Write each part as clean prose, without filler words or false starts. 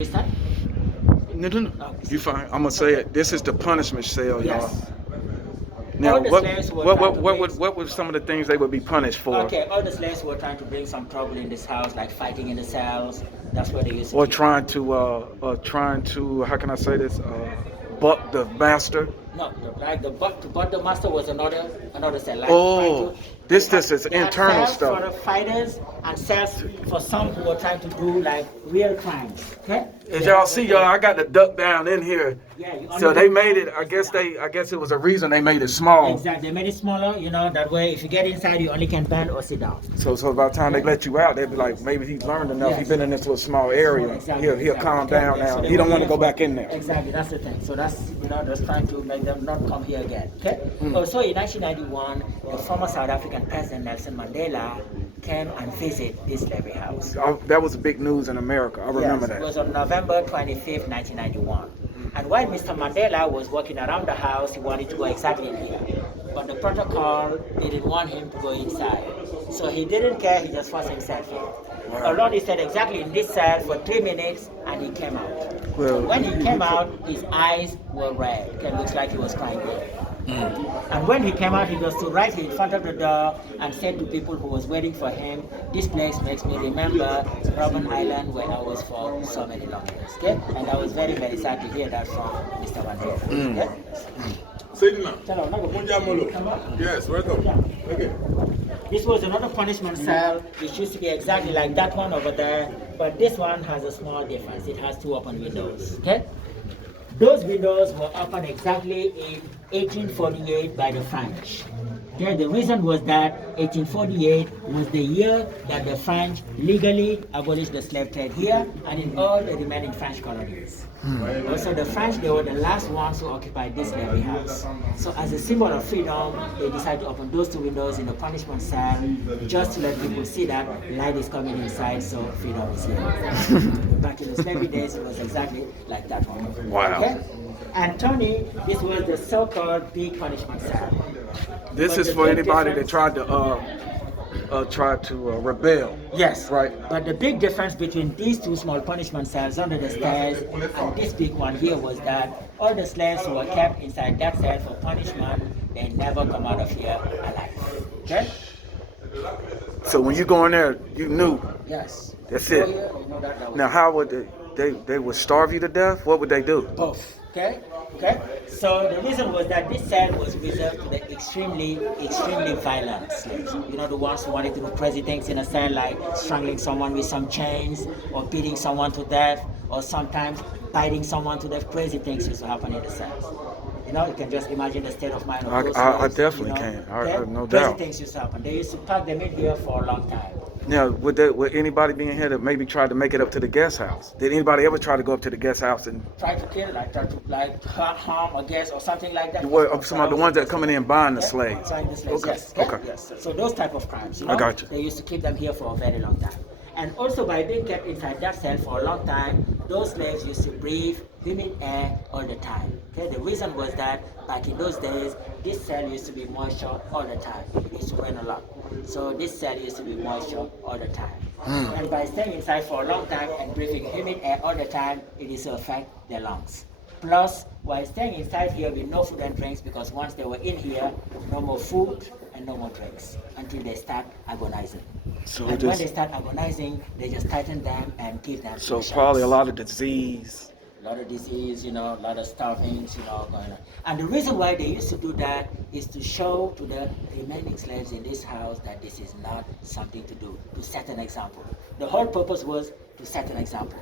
Is that? No. Oh, You fine. I'm gonna say it. This is the punishment cell, y'all. yes. Now, All the slaves were trying to bring. what would some of the things they would be punished for? Okay, all the slaves were trying to bring some trouble in this house, like fighting in the cells. That's what they used to Or keep. trying to how can I say this? Buck the master. No, like but the master was another cell. Like trying Oh, to. this is They had internal cells for the stuff. fighters and cells for some who were trying to do like real crimes. Okay. As y'all see, y'all, I got the duck down in here. Yeah, you So only they go made down, it. I you guess sit down. I guess it was a reason they made it small. Exactly. They made it smaller, that way if you get inside you only can bend or sit down. So by the time they let you out, they'd be like, maybe he's learned enough. Yes. He's been in this little small area. Exactly, He'll exactly. calm down Yeah, now. so they He don't were want to here go back in there. Exactly, that's the thing. So that's just trying to make them not come here again. Okay. Also in 1991, the former South African president Nelson Mandela came and visited this slavery house. That was big news in America. I remember Yes, it was that. on November 25th, 1991. And while Mr. Mandela was walking around the house, he wanted to go exactly in here. But the protocol didn't want him to go inside. So he didn't care, he just forced himself in. Wow. Alone he stayed exactly in this cell for 3 minutes and he came out. Well, When he came out, his eyes were red. It looks like he was crying there. And when he came out, he just stood right here in front of the door and said to people who was waiting for him, "This place makes me remember Robben Island when I was for so many long years." Okay? And I was very, very sad to hear that from Mr. Mandela. Okay? Sidna. Chalo, nago. Munjamolo. Come on. Yes, welcome. Yeah. Okay. This was another punishment cell. It used to be exactly like that one over there, but this one has a small difference. It has two open windows. Okay? Those windows were opened exactly in 1848 by the French. Okay, the reason was that 1848 was the year that the French legally abolished the slave trade here and in all the remaining French colonies. Also, the French, they were the last ones who occupied this slavery house. So as a symbol of freedom, they decided to open those two windows in the punishment cell just to let people see that light is coming inside, so freedom is here. Back in the slavery days, it was exactly like that one. Wow. Okay? And Tony, this was the so-called big punishment cell. this But is the for big anybody that difference- tried to rebel. Yes. Right. But the big difference between these two small punishment cells under the stairs and this big one here was that all the slaves who were kept inside that cell for punishment, they never come out of here alive. Okay? So when you go in there, you knew. Yes. That's Go it. here, you know that was Now, how would they would starve you to death? What would they do? both. Okay? Okay? So the reason was that this cell was reserved to the extremely violent slaves. The ones who wanted to do crazy things in a cell, like strangling someone with some chains, or beating someone to death, or sometimes biting someone to death. Crazy things used to happen in the cells. You can just imagine the state of mind of those I slaves, definitely can. No Crazy doubt. things used to happen. They used to pack them in here for a long time. Now, would anybody be in here that maybe tried to make it up to the guest house? Did anybody ever try to go up to the guest house and Try to kill, try to harm a guest or something like that. some of the ones that coming in buying the slaves? Buying the slaves, Okay, yes. okay. Yes. So those type of crimes, I got you. They used to keep them here for a very long time. And also by being kept inside that cell for a long time, those slaves used to breathe humid air all the time. Okay, the reason was that back in those days, this cell used to be moisture all the time. It used to rain a lot. So this cell used to be moisture all the time. And by staying inside for a long time and breathing humid air all the time, it is to affect their lungs. Plus, while staying inside here with no food and drinks, because once they were in here, no more food and no more drinks until they start agonizing. So And when just they start agonizing, they just tighten them and give them. so injections. probably a lot of disease. A lot of disease, a lot of starvings, going on. And the reason why they used to do that is to show to the remaining slaves in this house that this is not something to do, to set an example. The whole purpose was to set an example.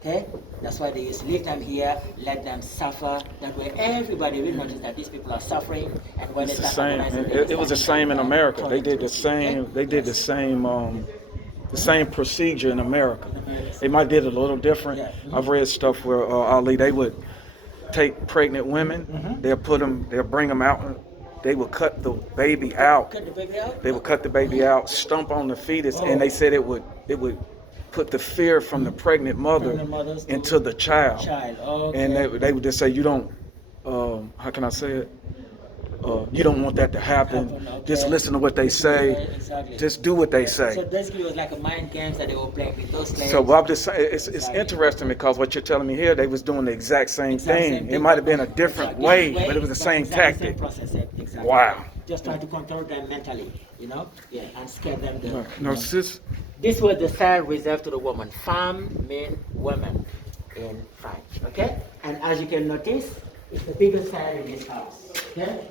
Okay? That's why they used to leave them here, let them suffer. That way everybody will notice that these people are suffering. And when It's they the start same. agonizing, It was the same in America. They did the same. They did the same procedure in America. They might did it a little different. Yeah. I've read stuff where Ali, they would take pregnant women. They'll bring them out. They would cut the baby out. Cut the baby out? They would cut the baby out, stomp on the fetus, and they said it would put the fear from the pregnant mother Pregnant mothers to into the child. Child, okay. And they would just say, you don't, how can I say it? you don't want that to happen. Okay. Just listen to what they say. Exactly. Just do what they say. So basically, it was like a mind games that they were playing with those slaves. So I'm just saying, it's interesting because what you're telling me here, they was doing the exact same thing. It might have been a different way, but it was the same tactic. Same process, exactly. Wow. Just trying to control them mentally, yeah, and scare them. No, sis. This was the style reserved to the woman. Femme, men, women in French, okay? And as you can notice, it's the biggest style in this house, okay?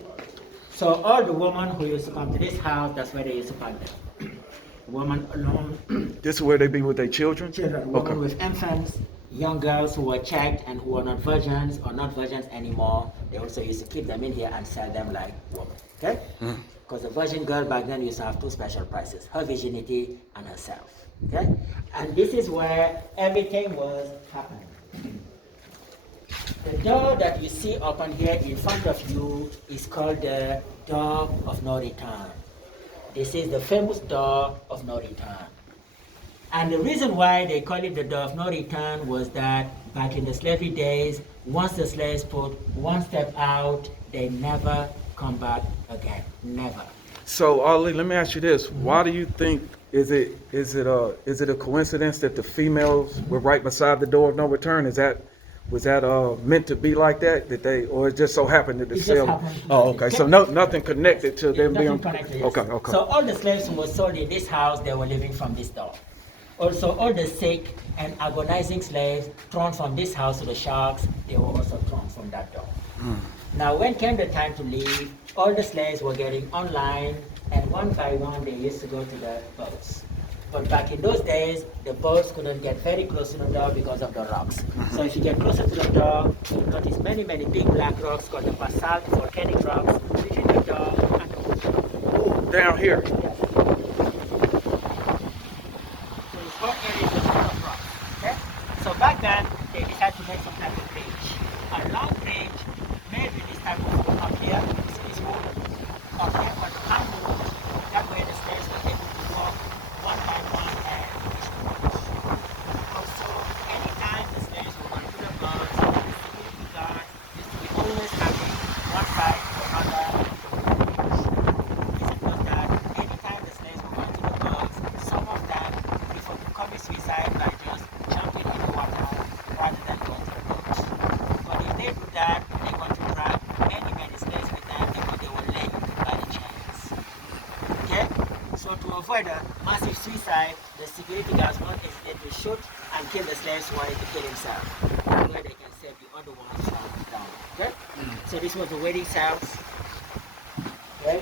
So all the women who used to come to this house, that's where they used to find them. Women alone. This is where they be with their children? Children, women with infants, young girls who were checked and who were not virgins or not virgins anymore. They also used to keep them in here and sell them like women, okay? Because the virgin girl back then used to have two special prices, her virginity and herself, okay? And this is where everything was happening. The door that you see open here in front of you is called the door of no return. This is the famous door of no return. And the reason why they call it the door of no return was that back in the slavery days, once the slaves put one step out, they never come back again. Never. So Ali, let me ask you this: why do you think is it a coincidence that the females were right beside the door of no return? Was that meant to be like that? Or it just so happened that the sale? Oh, okay. So nothing connected to them being. Connected, yes. Okay. So all the slaves who were sold in this house, they were living from this door. Also, all the sick and agonizing slaves thrown from this house to the sharks, they were also thrown from that door. Now, when came the time to leave, all the slaves were getting online, and one by one, they used to go to the boats. But back in those days, the boats couldn't get very close to the door because of the rocks. So if you get closer to the door, you'll notice many big black rocks called the basalt volcanic rocks between the door and the water. Down here. Yes. So it's all areas of full of rocks. Okay? So back then, they decided to make some type of bridge. A long bridge made with this type of wood up here. See this wood? Up here, but handwood. That way the slaves were able to walk one by one and reach the bridge. Also, anytime the slaves were going to the boats, the security guards used to be always having one side to another of the bridge. The reason was that anytime the slaves were going to the boats, some of them preferred to commit suicide by just jumping in the water rather than going to the boat. But if they do that, they're going to drag many slaves with them because they were linked by the chains. Okay? So to avoid a massive suicide, the security guards won't hesitate to shoot and kill the slaves who wanted to kill himself. That way they can save the other ones from drowning. Okay? So this was the wedding cells. Okay?